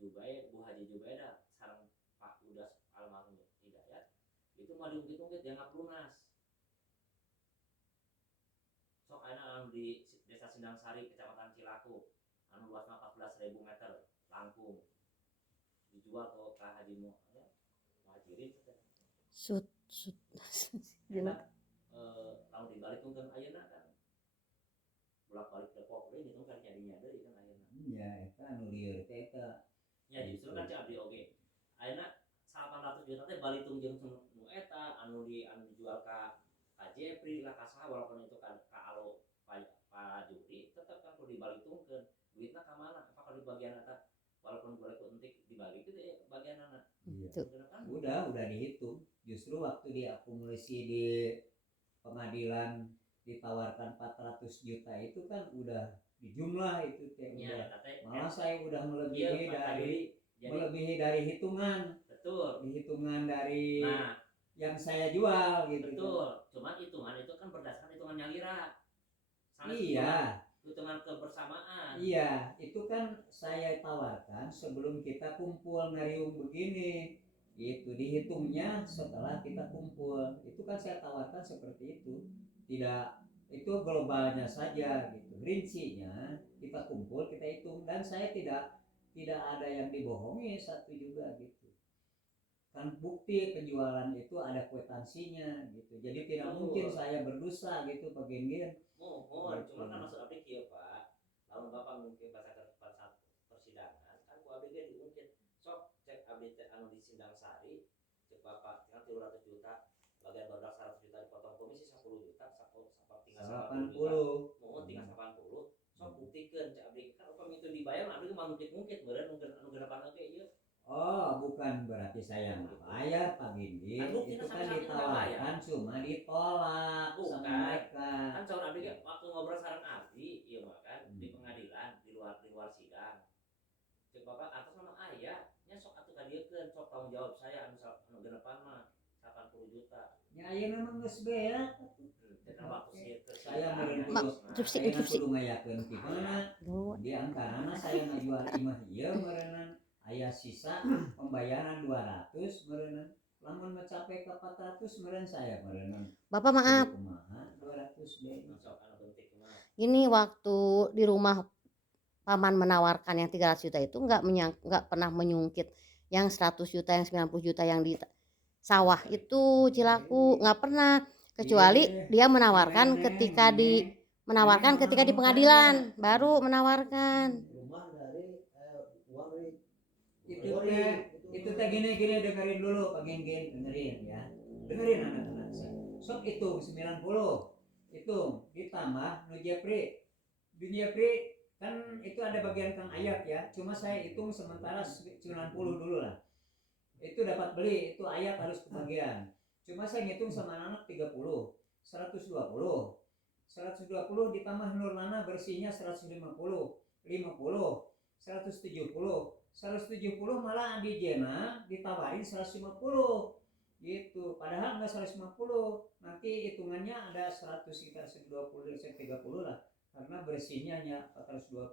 Bu Haji Jubaida sareng Pak Udas almarhum Hidayat itu mau diungkit-ungkit dianggap lunas. Sok ayeuna anu di Desa Sindang Sari Kecamatan Cilaku anu luasna 14.000 meter langkung dijual ke Haji Muhajirin Sud eta lamun dibalikeun ayeuna kan bolak-balik Depok deui ngitung kan jadinya deui kan ayeuna. Ya eta anu lieur teh eta. Ya justru kan cek abdi oge. Ayeuna 800 juta teh balitung jeung nu eta anu dijual ka Jepri lah ka saha walaupun itu ka alo Pak Juri tetep kan perlu dibalitungkeun. Duitna ka mana? Apakah di bagian eta walaupun boleh entik dibagi itu bagian mana? Iya. Udah dihitung. Justru waktu diakumulasi di pengadilan ditawarkan 400 juta itu kan udah dijumlah itu teh ya, malah saya udah melebihi dari hitungan. Betul. Hitungan dari yang saya jual gitu. Betul. Cuman hitungan itu kan berdasarkan hitungan nyalira. Iya. Hitungan kebersamaan. Iya, itu kan saya tawarkan sebelum kita kumpul ngariung begini. Itu dihitungnya setelah kita kumpul. Itu kan saya tawarkan seperti itu. Tidak, itu globalnya saja gitu. Rincinya kita kumpul, kita hitung dan saya tidak ada yang dibohongi satu juga gitu. Kan bukti penjualan itu ada kwitansinya gitu. Jadi tidak mungkin saya berdosa gitu Pak Genggir. Mohon, cuma kan maksud abdi kieu Pak. Lamun Bapak mungkin pada persidangan kan ku abdi ge diungkit. Sok cek abdi teh anu di Sindang Sari, cek Bapak tinggal 300 juta, bagian barudak 100 juta dipotong komisi 10 juta, tinggal 80 juta. Mohon tinggal 80. Sok buktikeun cek abdi kan upami itu dibayar abdi mah mungkit-mungkit beureun anu genepan oge ieu. Oh, bukan berarti saya nggak bayar Pak Gindi. Itu kan ditawarkan cuma ditolak sama mereka. Kan calon abdi waktu ngobrol sareng abdi, iya mah kan di pengadilan di luar sidang. Cek Bapak atas nama aya, nya sok atuh kadiekeun, sok tanggung jawab saya anu genepan mah 80 juta. Ya ayeuna mah geus beak atuh. Saya meureun kudu ngayakeun gimana? Di antarana saya ngajual imah ieu meureunna aya sisa pembayaran 200 meureunna. Lamun mencapai ke 400 meureun saya meureunna. Bapak maaf. 200 deh. Ini waktu di rumah paman menawarkan yang 300 juta itu enggak pernah menyungkit yang 100 juta yang 90 juta yang di sawah itu Cilaku, enggak pernah, kecuali dia menawarkan ketika di pengadilan baru menawarkan. Itu teh gini dengerin dulu Pak Gengen, dengerin ya. Dengerin anak-anak saya. Sok hitung 90. Hitung ditambah nu Jepri. Di Jepri kan itu ada bagian Kang Ayat ya. Cuma saya hitung sementara 90 dulu lah. Itu dapat beli, itu Ayat harus kebagian. Cuma saya ngitung sama anak 30. 120. 120 ditambah Nurlana bersihnya 150. 50. 170 malah Andi Jena ditawarin 150 gitu, padahal enggak 150, nanti hitungannya ada 100 sekitar 120 dan 130 lah karena bersihnya hanya 420.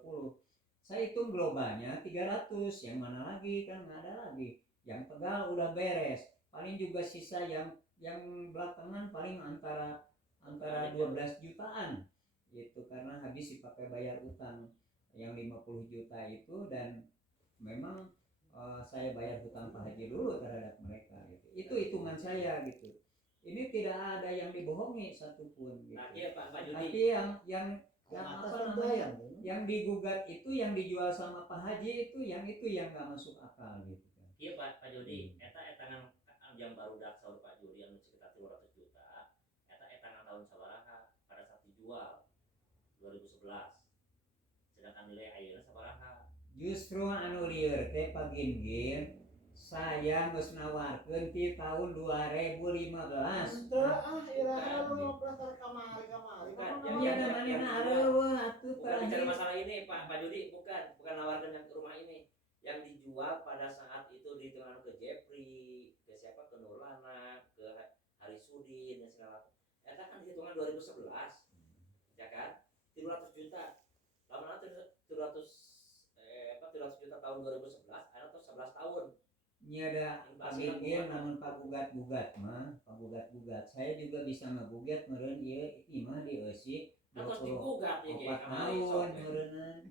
Saya hitung globalnya 300, yang mana lagi kan nggak ada lagi. Yang Tegal udah beres, paling juga sisa yang belakangan paling antara 12 jutaan gitu karena habis dipakai bayar utang yang 50 juta itu dan memang saya bayar hutang Pak Haji dulu terhadap mereka gitu. Itu hitungan saya gitu. Ini tidak ada yang dibohongi satupun gitu. Nah, iya, Pak Judi. Tapi yang apa namanya? Yang digugat itu yang dijual sama Pak Haji itu yang nggak masuk akal gitu kan. Iya Pak Judi, eta etangan jam baru dak saur Pak Judi anu sekitar 200 juta. Eta etangan tahun sabaraha pada saat dijual 2011. Sedangkan nilai ayeuna sabaraha? Justru anu lieur teh Pak Gingin saya geus nawarkeun ti tahun 2015. Henteu iraha lu prasar kamari. Ya manehna areueuh atuh bukan bicara masalah ini Pak Judi, bukan nawarkeun yang rumah ini. Yang dijual pada saat itu di tengah ke Jepri, ke siapa, ke Nurlana, ke Harisudin dan segala macam. Eta kan hitungan 2011. Ya kan? 300 juta. Lamun 300 juta tahun 2011, ada tahun. Ini ada pagigin namun pagugat-gugat saya juga bisa ngegugat meureun ieu imah dieusi Terus digugat ya 4 tahun meureunna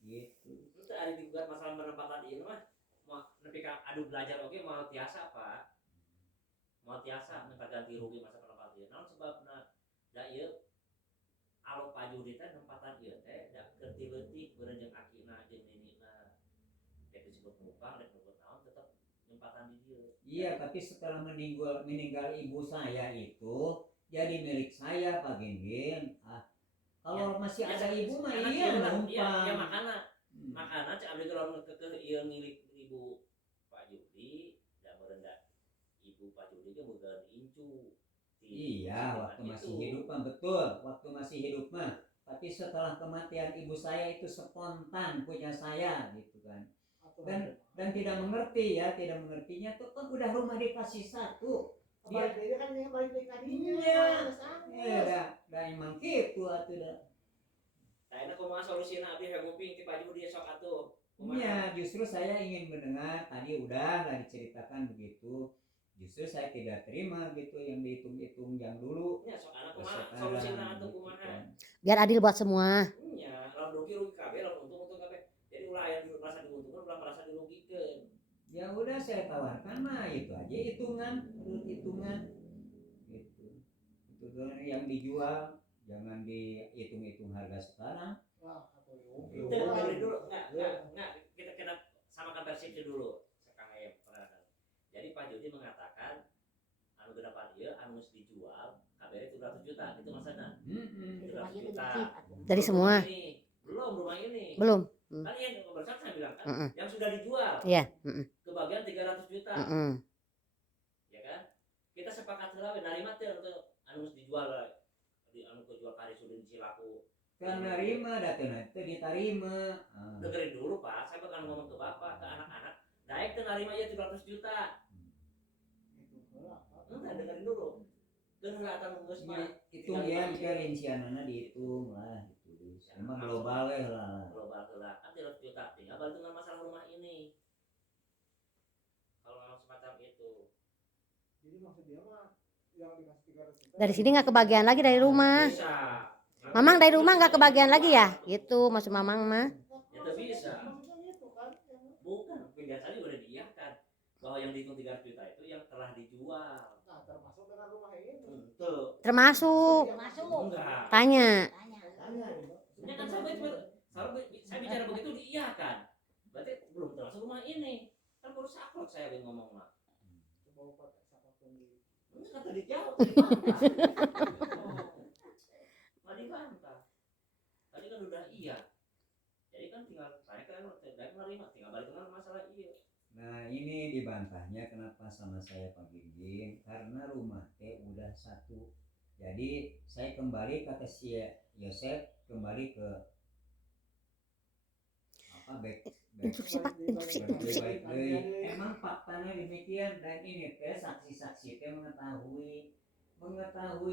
gitu. Itu ada digugat masalah penempatan ieu mah mau nepi ka adu belajar oge mau tiasa Pak. Mau tiasa minta ganti rugi masa penempatan ieu. Naon sebabna da ieu alo pajudi teh nempatan ieu teh da keur tileutik beureun jeung akina jeung ninina. Kayak disebut mupang dan disebut naon tetap nempatan di dieu. Iya, tapi setelah meninggal ibu saya itu jadi milik saya Pak Genggen. Kalau masih ada ibu mah iya numpang. Ya makana cak abdi kalau kekeh ieu milik ibu Pak Judi da merendah ibu Pak Judi ge boga incu. Iya, waktu masih hidup mah betul, waktu masih hidup mah. Tapi setelah kematian ibu saya itu spontan punya saya gitu kan. Dan tidak mengerti ya, tidak mengertinya tuh kan udah rumah dikasih satu. Dia kan yang balik dari tadinya. Iya, dah emang gitu atuh dah. Tayana kumaha solusina abdi hemuping ti Pak Judi sok atuh. Iya, justru saya ingin mendengar tadi udah diceritakan begitu. Justru saya tidak terima gitu yang dihitung-hitung yang dulu. Ya sok anak kumaha solusina atuh kumaha. Biar adil buat semua. Nya, lamun rugi kabeh, lamun untung kabeh. Jadi ulah aya merasa diuntungkan, ulah merasa dirugikeun. Ya udah saya tawarkan mah itu aja hitungan, menurut hitungan gitu. Itu yang dijual jangan dihitung-hitung harga sekarang. Dari dulu enggak kita samakan persepsi dulu sekarang perhatian. Jadi Pak Judi mengatakan anu gedapan ieu anu geus dijual kabeh 700 juta itu maksudna. 700 juta. Dari semua. Belum rumah ini. Belum. Kan yang barusan saya bilang kan yang sudah dijual. Iya, Kebagian 300 juta. Ya kan? Kita sepakat heula we narima teh untuk anu geus dijual di anu kejual kari sudin Cilaku. Kan narima datang itu ditarima. Dengerin dulu Pak, saya bakal ngomong ke Bapak, ke anak-anak. Daek teh narima ya 700 juta. Enggak, dengerin dulu. Kan enggak akan geus Itu ya rincianana dihitung lah gitu. Emang global we lah. Global lah. Kan 300 juta tinggal balik dengan masalah rumah ini. Kalau memang semacam itu. Jadi maksud dia mah yang dikasih 300 juta. Dari sini nggak kebagian lagi dari rumah. Bisa. Mamang dari rumah nggak kebagian lagi ya? Gitu maksud Mamang mah. Itu bisa. Maksudnya gitu kan. Bukan, pindah tadi udah diiyakan bahwa yang dihitung 300 juta itu yang telah dijual. Nah, termasuk dengan rumah ini. Tuh. Termasuk. Enggak. Tanya. Ya kan saya bicara begitu diiyakan. Berarti belum termasuk rumah ini. Kan baru saklek saya ngomong mah. Coba pakai siapapun di. Ini kata dijawab. Nggak dibantah. Tadi kan udah iya. Jadi kan tinggal saya kan menerima, tinggal balik dengan masalah iya. Nah ini dibantahnya kenapa sama saya Pak Gingging, karena rumah teh udah satu. Jadi saya kembali kata si Yosef kembali ke apa Instruksi Pak, instruksi. Emang faktanya demikian dan ini teh saksi-saksi teh mengetahui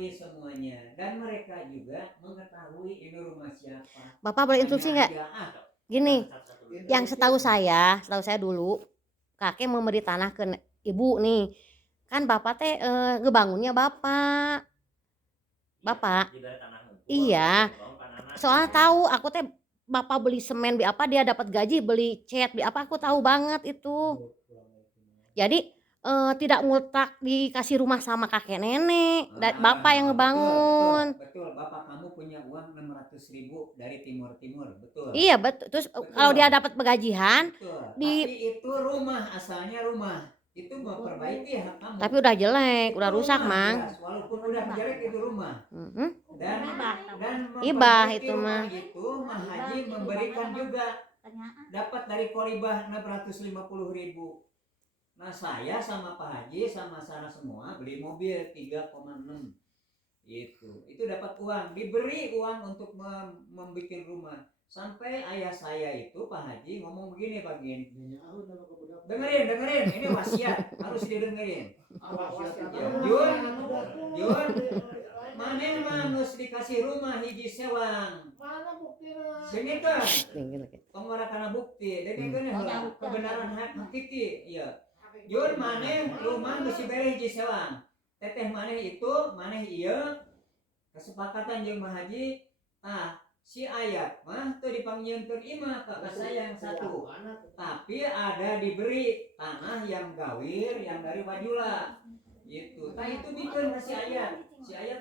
semuanya dan mereka juga mengetahui ini rumah siapa. Bapak boleh instruksi nggak? Gini, yang setahu saya dulu kakek memberi tanah ke ibu nih. Kan bapak teh ngebangunnya bapak. Iya. Soalnya tahu aku teh bapak beli semen bi apa dia dapat gaji beli cat bi apa aku tahu banget itu. Jadi tidak mutlak dikasih rumah sama kakek nenek, bapak yang ngebangun. Betul, bapak kamu punya uang 600.000 dari timur, betul. Iya betul. Terus kalau dia dapat pegajian, tapi itu rumah asalnya rumah itu memperbaiki hak kamu. Tapi udah jelek, udah rusak mang. Walaupun udah jelek itu rumah. Dan ibah itu mah. Itu Mah Haji memberikan juga dapat dari Koribah 650.000. Nah saya sama Pak Haji sama Sarah semua beli mobil 3,6 itu dapat uang, diberi uang untuk membuat rumah. Sampai ayah saya itu Pak Haji ngomong begini Pak Gin, dengerin ini wasiat harus didengerin. Jun Maneh mah geus dikasih rumah hiji sewang. Mana buktinya? Dengkeun Tinggal ke. pengwarakana bukti, dengkeun heula kebenaran hakiki. Iya. Yun maneh rumah geus dibere hiji sewang. Teteh maneh itu maneh ieu kesepakatan jeung Mah Haji. Si Ayat mah teu dipanggieunkeun imah ka sayang satu. Tapi ada diberi tanah yang gawir yang dari Wajula. Gitu. Itu bikin si Ayat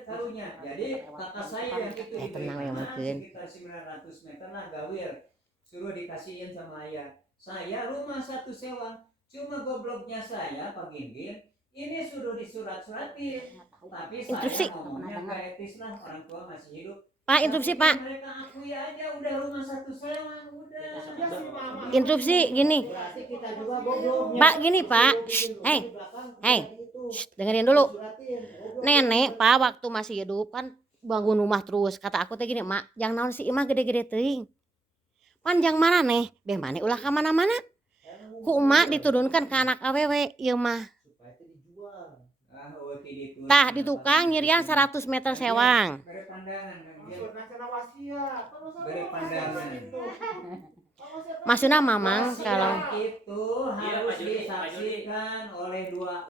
karunya. Jadi kakak saya yang itu tenang ya mungkin. sekitar 900 meter lah gawir. Suruh dikasihin sama Ayat. Saya rumah satu sewa. Cuma gobloknya saya Pak Ginggin. Ini sudah disurat-suratin. Tapi Instruksi. saya ngomongnya gak etis lah. Orang tua masih hidup. Pak, interupsi Pak. Mereka akui aja udah rumah satu sewa. Udah. Interupsi gini. Berarti kita juga gobloknya. Pak gini Pak. Hei, dengerin dulu. Nenek Pak waktu masih hidup kan bangun rumah terus. Kata aku teh gini, Mak, yang naon si imah gede-gede teuing. Panjang mana nih? Beh mana ulah ka mana-mana. Ku emak diturunkan ke anak awewe ieu mah. Tah di tukang nyirian 100 meter sewang. Beri pandangan. Beri pandangan. Maksudna mamang Wasiat kalau itu Iya, harus Pak Jody, Pak Jody. disaksikan oleh dua